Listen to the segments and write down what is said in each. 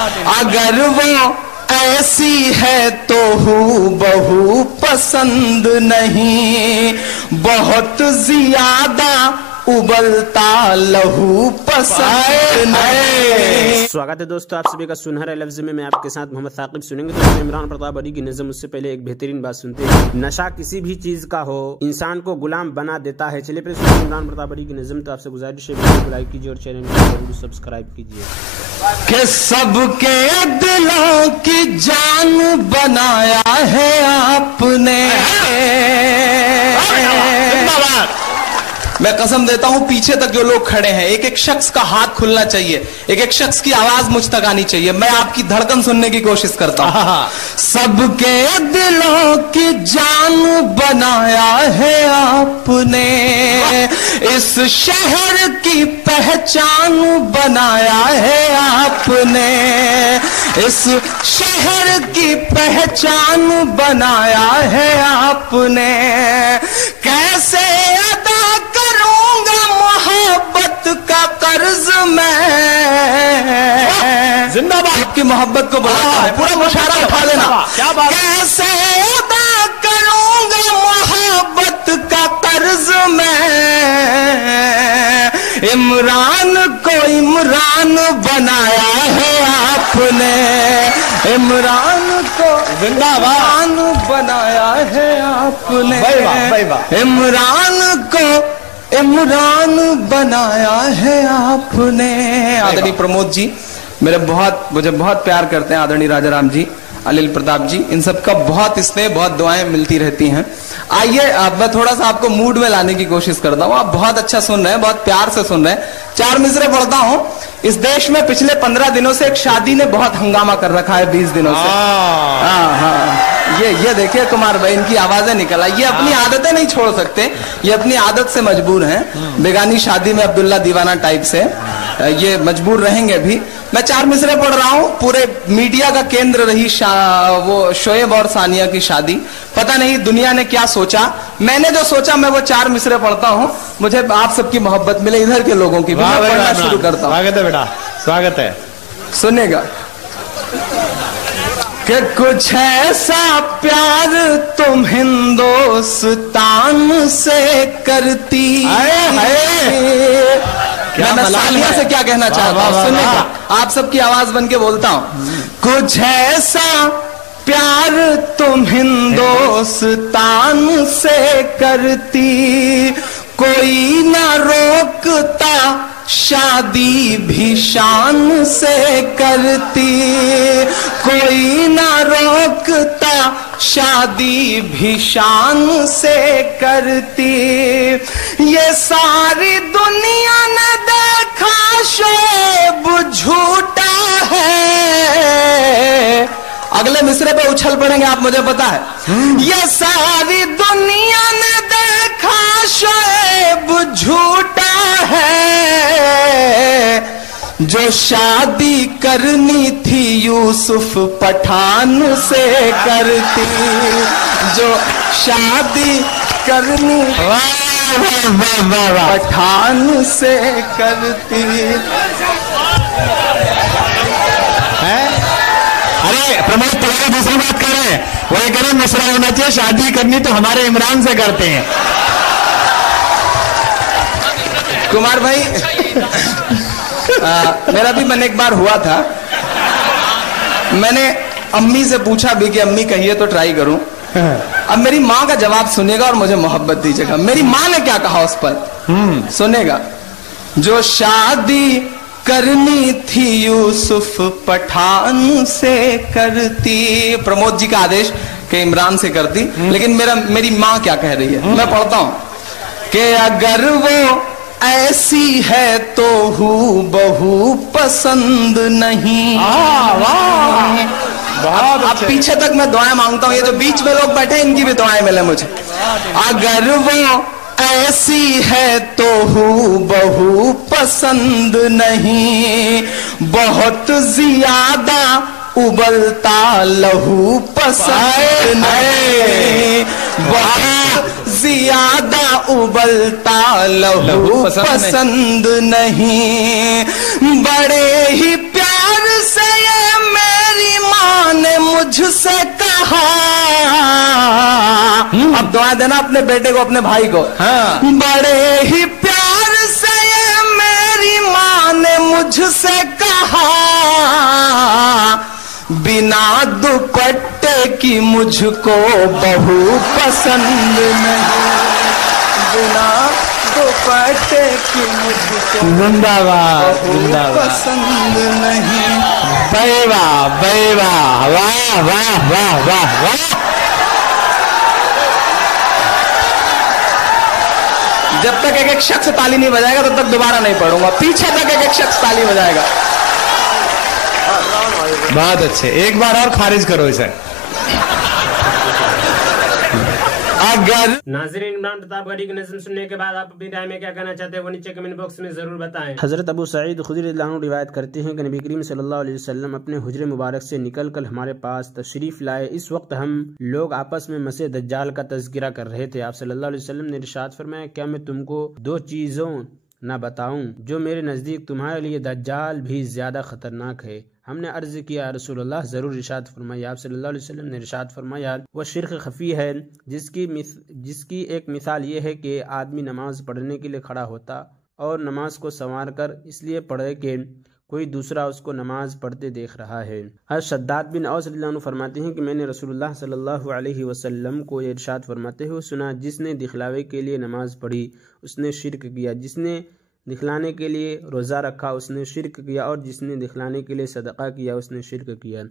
अगर वो ऐसी है तो हूबहू पसंद नहीं, बहुत ज्यादा उबलता लहू पसंद नहीं। स्वागत है दोस्तों आप सभी का सुनहरा लफ्ज में। मैं आपके साथ मोहम्मद साकिब। सुनेंगे दोस्तों इमरान प्रताप अली की नज़म। उससे पहले एक बेहतरीन बात सुनते हैं। नशा किसी भी चीज का हो इंसान को गुलाम बना देता है। चलिए फिर सुनिए इमरान प्रताप अली की नज़म। तो आपसे गुजारिश है वीडियो को लाइक कीजिए और चैनल को जरूर सब्सक्राइब कीजिए। कि सबके दिलों की जान बनाया है आपने। मैं कसम देता हूं पीछे तक जो लोग खड़े हैं, एक एक शख्स का हाथ खुलना चाहिए, एक एक शख्स की आवाज मुझ तक आनी चाहिए। मैं आपकी धड़कन सुनने की कोशिश करता हूं। सबके दिलों की जान बनाया है आपने, इस शहर की पहचान बनाया है आपने, इस शहर की पहचान बनाया है आपने। कैसे अदा करूंगा मोहब्बत का कर्ज मैं। जिंदाबाद। आपकी मोहब्बत को बुलाता है, पूरा मुशायरा उठा लेना। क्या बात। कैसे अदा करूंगा मोहब्बत का कर्ज मैं। इमरान को इमरान बनाया है आपने, इमरान को जिंदाबाद बनाया है आपने, इमरान को इमरान बनाया है आपने। आदरणीय प्रमोद जी मुझे बहुत प्यार करते हैं। आदरणीय राजा राम जी, अनिल प्रताप जी, इन सब का बहुत स्नेह, बहुत दुआएं मिलती रहती हैं। आइए अब मैं थोड़ा सा आपको मूड में लाने की कोशिश करता हूँ। आप बहुत अच्छा सुन रहे हैं, बहुत प्यार से सुन रहे हैं। 4 मिसरे पढ़ता हूँ। इस देश में पिछले 15 दिनों से एक शादी ने बहुत हंगामा कर रखा है। 20 दिनों से। हाँ, ये देखिए कुमार भाई, इनकी आवाजें निकल आई। ये अपनी आदतें नहीं छोड़ सकते, ये अपनी आदत से मजबूर हैं। बेगानी शादी में अब्दुल्ला दीवाना टाइप से ये मजबूर रहेंगे भी। मैं 4 मिसरे पढ़ रहा हूँ। पूरे मीडिया का केंद्र रही वो शोएब और सानिया की शादी। पता नहीं दुनिया ने क्या सोचा, मैंने जो सोचा मैं वो 4 मिसरे पढ़ता हूँ। मुझे आप सबकी मोहब्बत मिले, इधर के लोगों की भी। मैं पढ़ना शुरू करता हूँ। स्वागत है बेटा, स्वागत है। सुनेगा कि कुछ ऐसा प्यार तुम हिंदुस्तान से करती। मैं सानिया से क्या कहना चाहता हूँ सुनिएगा। आप सबकी आवाज बन के बोलता हूँ। कुछ ऐसा प्यार तुम हिंदुस्तान से करती, कोई ना रोकता शादी भी शान से करती, कोई ना रोकता शादी भी शान से करती। ये सारी दुनिया ने देखा शोएब झूठा है। अगले मिसरे पे उछल पड़ेंगे आप, मुझे पता है। ये सारी दुनिया ने देखा शोएब झूठा है। जो शादी करनी थी यूसुफ पठान से करती, जो शादी करनी पठान से करती। अरे प्रमोद तुम्हारी दूसरी बात कर रहे हैं, वो ये कह रहे मिसरा होना चाहिए, शादी करनी तो हमारे इमरान से करते हैं। कुमार भाई मेरा भी मन एक बार हुआ था। मैंने अम्मी से पूछा भी कि अम्मी कहिए तो ट्राई करूं। अब मेरी माँ का जवाब सुनेगा और मुझे मोहब्बत दीजिएगा। मेरी माँ ने क्या कहा उस पर सुनेगा। जो शादी करनी थी यूसुफ पठान से करती। प्रमोद जी का आदेश कि इमरान से करती, लेकिन मेरी माँ क्या कह रही है मैं पढ़ता हूं कि अगर वो ऐसी है तो हूबहू पसंद नहीं। अब पीछे तक मैं दुआएं मांगता हूं। ये जो बीच में लोग बैठे इनकी भी दुआएं मिले मुझे। अगर वो ऐसी है तो हूबहू पसंद नहीं, बहुत ज्यादा उबलता लहू पसंद नहीं, बहुत ज्यादा उबलता लहू पसंद नहीं। बड़े ही प्यार से ये मुझसे कहा। अब दुआ देना अपने बेटे को, अपने भाई को। हाँ। बड़े ही प्यार से ये मेरी माँ ने मुझसे कहा, बिना दुपट्टे की मुझको बहू पसंद नहीं, बिना दुपट्टे की मुझको जिंदाबाद जिंदाबाद पसंद नहीं। बैवा बैवा, वाह वाह वाह वाह वाह। जब तक एक एक शख्स ताली नहीं बजाएगा तब तक दोबारा नहीं पढ़ूंगा, पीछे तक एक एक शख्स ताली बजाएगा। बहुत अच्छे, एक बार और खारिज करो इसे। अगर नाज़रीन, इमरान प्रतापगढ़ी की नज़्म सुनने के बाद आप अपनी राय में क्या कहना चाहते हैं वो नीचे कमेंट बॉक्स में जरूर बताएं। हजरत अबू सईद खुदरी रज़ियल्लाहु अन्हु रिवायत करते हैं कि नबी करीम सल्लल्लाहु अलैहि वसल्लम अपने हुजरे मुबारक से निकलकर हमारे पास तशरीफ लाए। इस वक्त हम लोग आपस में मसीह दज्जाल का तज़किरा कर रहे थे। आप सल्लल्लाहु अलैहि वसल्लम ने इरशाद फरमाया, क्या मैं तुमको दो चीज़ों ना बताऊं जो मेरे नज़दीक तुम्हारे लिए दज्जाल भी ज्यादा खतरनाक है। हमने अर्ज किया, रसूलुल्लाह जरूर। इरशाद फरमाया, आप सल्लल्लाहु अलैहि वसल्लम ने इरशाद फरमाया, वह शिर्क खफी है जिसकी एक मिसाल ये है कि आदमी नमाज पढ़ने के लिए खड़ा होता और नमाज को संवार कर इसलिए पढ़े कि कोई दूसरा उसको नमाज पढ़ते देख रहा है। हज़रत शद्दाद बिन औस रज़ियल्लाहु अन्हु फरमाते हैं कि मैंने रसूलुल्लाह सल्लल्लाहु अलैहि वसल्लम को ये इरशाद फरमाते हुए सुना, जिसने दिखलावे के लिए नमाज पढ़ी उसने शिर्क किया, जिसने दिखलाने के लिए रोज़ा रखा उसने शिर्क किया, और जिसने दिखलाने के लिए सदका किया उसने शिर्क किया।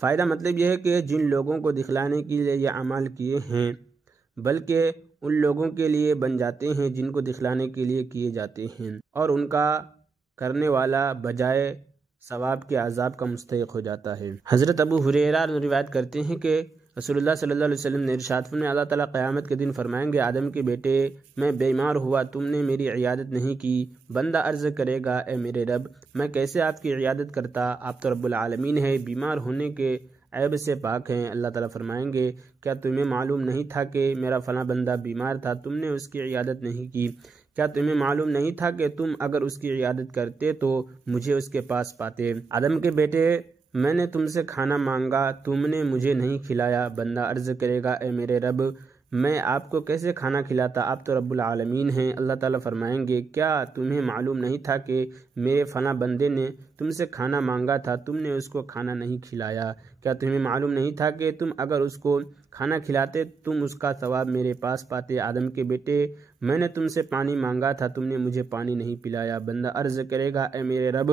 फ़ायदा मतलब यह है कि जिन लोगों को दिखलाने के लिए ये अमाल किए हैं बल्कि उन लोगों के लिए बन जाते हैं जिनको दिखलाने के लिए किए जाते हैं, और उनका करने वाला बजाय सवाब के अजाब का मुस्तहिक हो जाता है। हज़रत अबू हुरैरा रिवायत करते हैं कि रसूलुल्लाह सल्लल्लाहु अलैहि वसल्लम ने इरशाद फरमाया, अल्लाह ताला क़यामत के दिन फरमाएंगे, आदम के बेटे मैं बीमार हुआ, तुमने मेरी इयादत नहीं की। बंदा अर्ज़ करेगा, ए मेरे रब, मैं कैसे आपकी इयादत करता, आप तो रब्बुल आलमीन है, बीमार होने के ऐब से पाक हैं। अल्लाह ताला फरमाएंगे, क्या तुम्हें मालूम नहीं था कि मेरा फला बंदा बीमार था, तुमने उसकी इयादत नहीं की? क्या तुम्हें मालूम नहीं था कि तुम अगर उसकी इयादत करते तो मुझे उसके पास पाते? आदम के बेटे, मैंने तुमसे खाना मांगा, तुमने मुझे नहीं खिलाया। बंदा अर्ज करेगा, ए मेरे रब, मैं आपको कैसे खाना खिलाता, आप तो रब्बुल आलमीन हैं। अल्लाह ताला फरमाएंगे, क्या तुम्हें मालूम नहीं था कि मेरे फला बंदे ने तुमसे खाना मांगा था, तुमने उसको खाना नहीं खिलाया? क्या तुम्हें मालूम नहीं था कि तुम अगर उसको खाना खिलाते तुम उसका सवाब मेरे पास पाते? आदम के बेटे, मैंने तुमसे पानी मांगा था, तुमने मुझे पानी नहीं पिलाया। बंदा अर्ज करेगा, ए मेरे रब,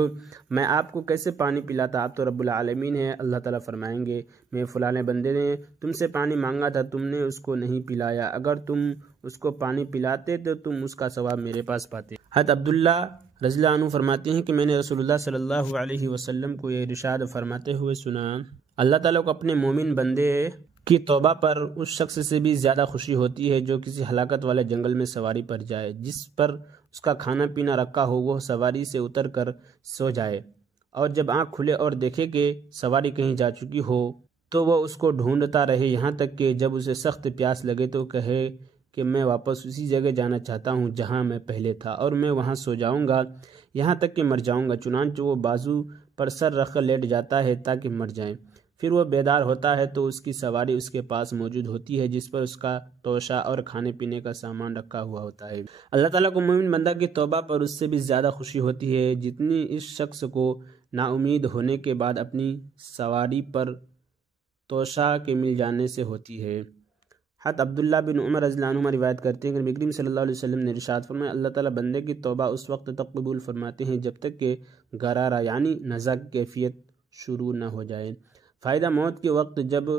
मैं आपको कैसे पानी पिलाता, आप तो रब्बुल आलमीन है। अल्लाह ताला फरमाएंगे, मैं फलाने बंदे ने तुमसे पानी मांगा था, तुमने उसको नहीं पिलाया, अगर तुम उसको पानी पिलाते तो तुम उसका सवाब मेरे पास पाते। हज़रत अब्दुल्ला रज़ियल्लाहु अन्हु फरमाते हैं कि मैंने रसूलुल्लाह सल्लल्लाहु अलैहि वसल्लम को यह इरशाद फरमाते हुए सुना, अल्लाह ताला को अपने मोमिन बंदे की तौबा पर उस शख्स से भी ज़्यादा खुशी होती है जो किसी हलाकत वाले जंगल में सवारी पर जाए, जिस पर उसका खाना पीना रखा हो, वो सवारी से उतर कर सो जाए, और जब आँख खुले और देखे कि सवारी कहीं जा चुकी हो तो वह उसको ढूंढता रहे, यहाँ तक कि जब उसे सख्त प्यास लगे तो कहे कि मैं वापस उसी जगह जाना चाहता हूँ जहाँ मैं पहले था, और मैं वहाँ सो जाऊँगा यहाँ तक कि मर जाऊँगा। चुनांचे वो बाजू पर सर रखकर लेट जाता है ताकि मर जाए। फिर वह बेदार होता है तो उसकी सवारी उसके पास मौजूद होती है जिस पर उसका तोशा और खाने पीने का सामान रखा हुआ होता है। अल्लाह ताला को मोमिन बंदा की तौबा पर उससे भी ज़्यादा खुशी होती है जितनी इस शख्स को नाउमीद होने के बाद अपनी सवारी पर तोशा के मिल जाने से होती है। हज़रत अब्दुल्ला बिन उमर रज़ियल्लाहु अन्हु रिवायत करते हैं कि नबी करीम सल्लल्लाहु अलैहि वसल्लम ने इरशाद फरमाया, अल्लाह ताला बंदे की तौबा उस वक्त तक कबूल फरमाते हैं जब तक कि गरारा यानी नज़ा की कैफियत शुरू न हो जाए। फ़ायदा, मौत के वक्त जब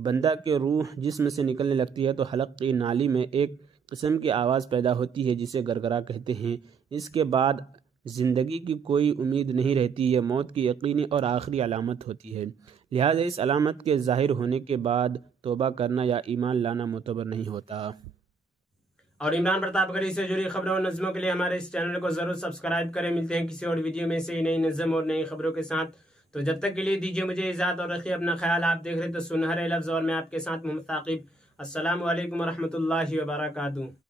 बंदा के रूह जिस्म से निकलने लगती है तो हलक की नाली में एक किस्म की आवाज़ पैदा होती है जिसे गरगरा कहते हैं। इसके बाद ज़िंदगी की कोई उम्मीद नहीं रहती। यह मौत की यकीनी और आखिरी अलामत होती है। लिहाजा इस अलामत के ज़ाहिर होने के बाद तौबा करना या ईमान लाना मोतबर नहीं होता। और इमरान प्रतापगढ़ी से जुड़ी खबरों और नज़मों के लिए हमारे इस चैनल को ज़रूर सब्सक्राइब करें। मिलते हैं किसी और वीडियो में से नई नज़म और नई खबरों के साथ। तो जब तक के लिए दीजिए मुझे इजाज़त और रखिए अपना ख्याल। आप देख रहे तो सुनहरे लफ्ज़ और मैं आपके साथ मोहम्मद साकिब। अस्सलामु अलैकुम व रहमतुल्लाहि व बरकातुहू।